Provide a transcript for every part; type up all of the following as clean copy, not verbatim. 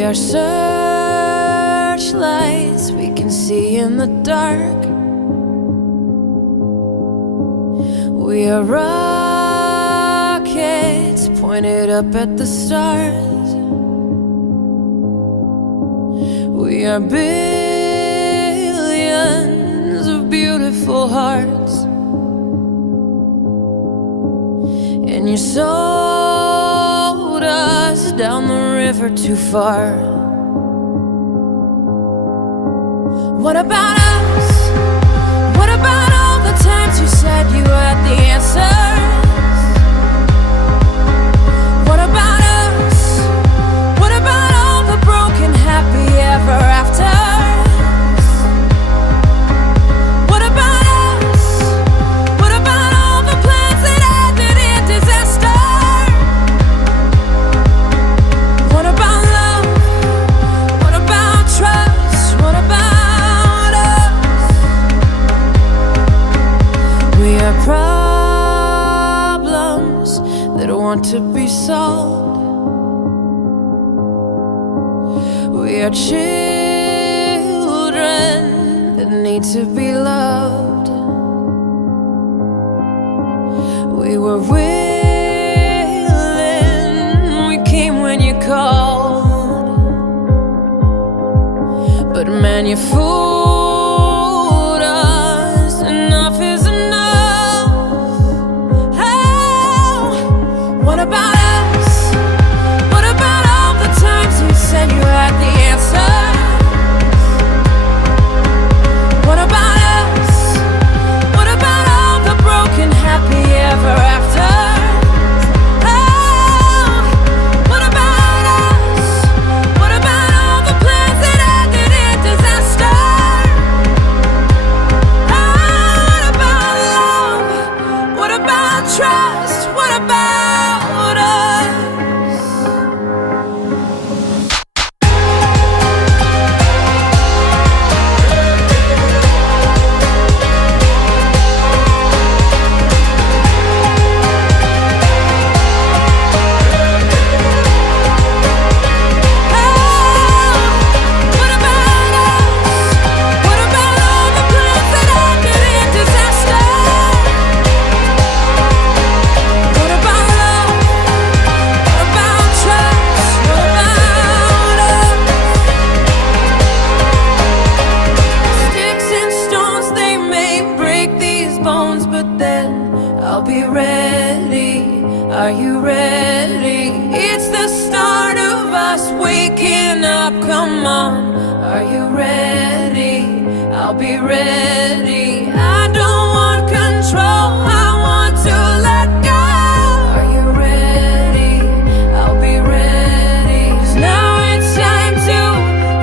We are searchlights we can see in the dark. We are rockets pointed up at the stars. We are billions of beautiful hearts, and you sold us down the river too far. What about us? What about all the times you said you had the answers? What about us? What about all the broken happy ever afters? What about us? What about all the plans that ended in disaster? What about love? What about trust? What about us? We are problems that want to be solved. We are children that need to be loved. We were willing, we came when you called, but man, you fooled us. Enough is enough. Oh, what about us? What about all the times you said you had the answer? What about us? What about all the broken happy ever after? Oh, what about us? What about all the plans that ended in disaster? Oh, what about love? What about trust? What about us? What about us? What about all the plans that ended in disaster? What about love? What about trust? What about us? Sticks and stones, they may break these bones, but then I'll be ready. Are you ready? It's the start of us waking up. Come on, are you ready? I'll be ready. I don't want control, I want to let go. Are you ready? I'll be ready. 'Cause now it's time to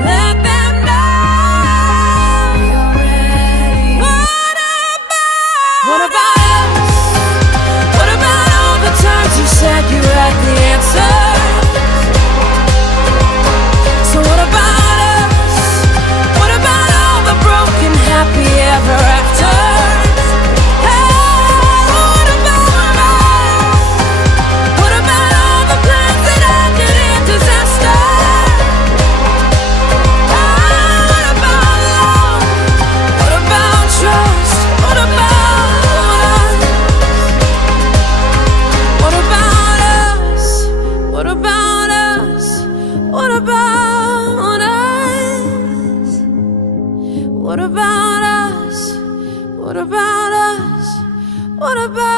let them know you're ready. What about us? What about all the times you said you had the answer? So what about us? What about all the broken happy ever afters? Hey, what about us? What about all the plans that ended in disaster? Oh, what about love? What about trust? What about us? What about us? What about us? What about us? What about us? What about us? What about